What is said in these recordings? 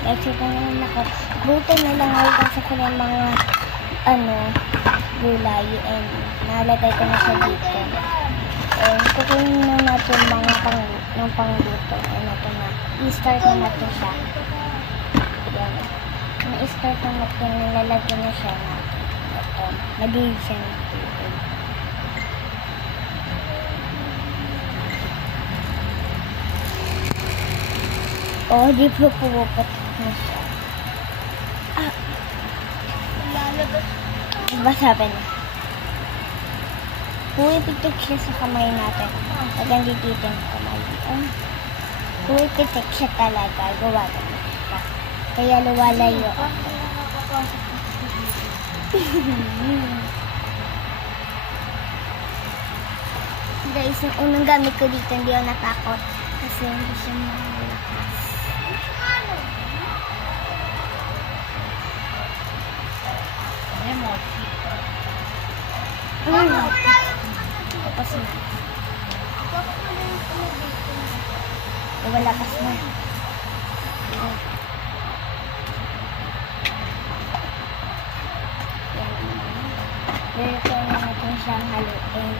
Guys, ito na lang ako. Buto na lang ako kasi ko ng mga gulay and nalagay ko na siya dito. And kukunin na natin mga pangluto. And ito na. I-start na natin siya. Ayan. Na-start na natin. Nalalagyan na siya natin. Ito. Nagiging siya ng tubig. Oh, di po pumuputok na siya. Basa na. Puwipitik siya sa kamay natin. Pag dito yung kamay. Puwipitik siya talaga. Gawa na siya. Kaya luwalayo ako. Guys, yung unang gamit ko dito, hindi ako natakot. Kasi hindi siya malakas. Tapos na. Walakas na. Dito na natin siyang haluin.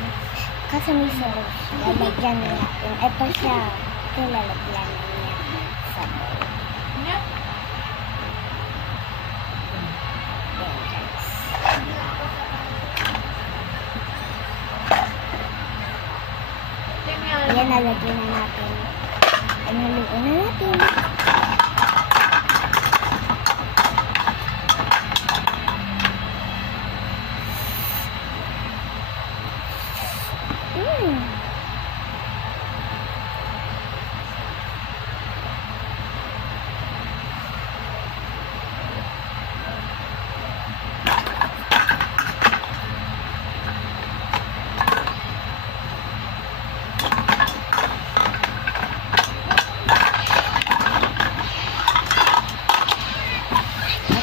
Kasi may sauce. Lalagyan na natin. Ito siya. Ito lalagyan na niya. Sa bowl. Yan, nalagyan na natin. Ay, naluin na natin.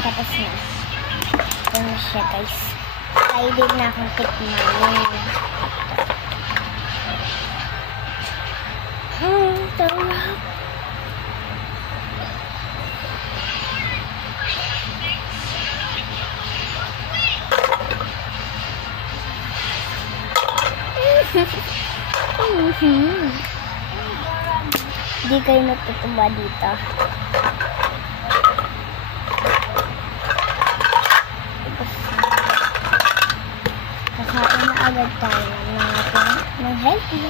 Tapos na. Ito na siya, guys. Excited na akong tikman. Sarap. Hindi kayo natutuwa dito. Kakain na agad tayo ng healthy.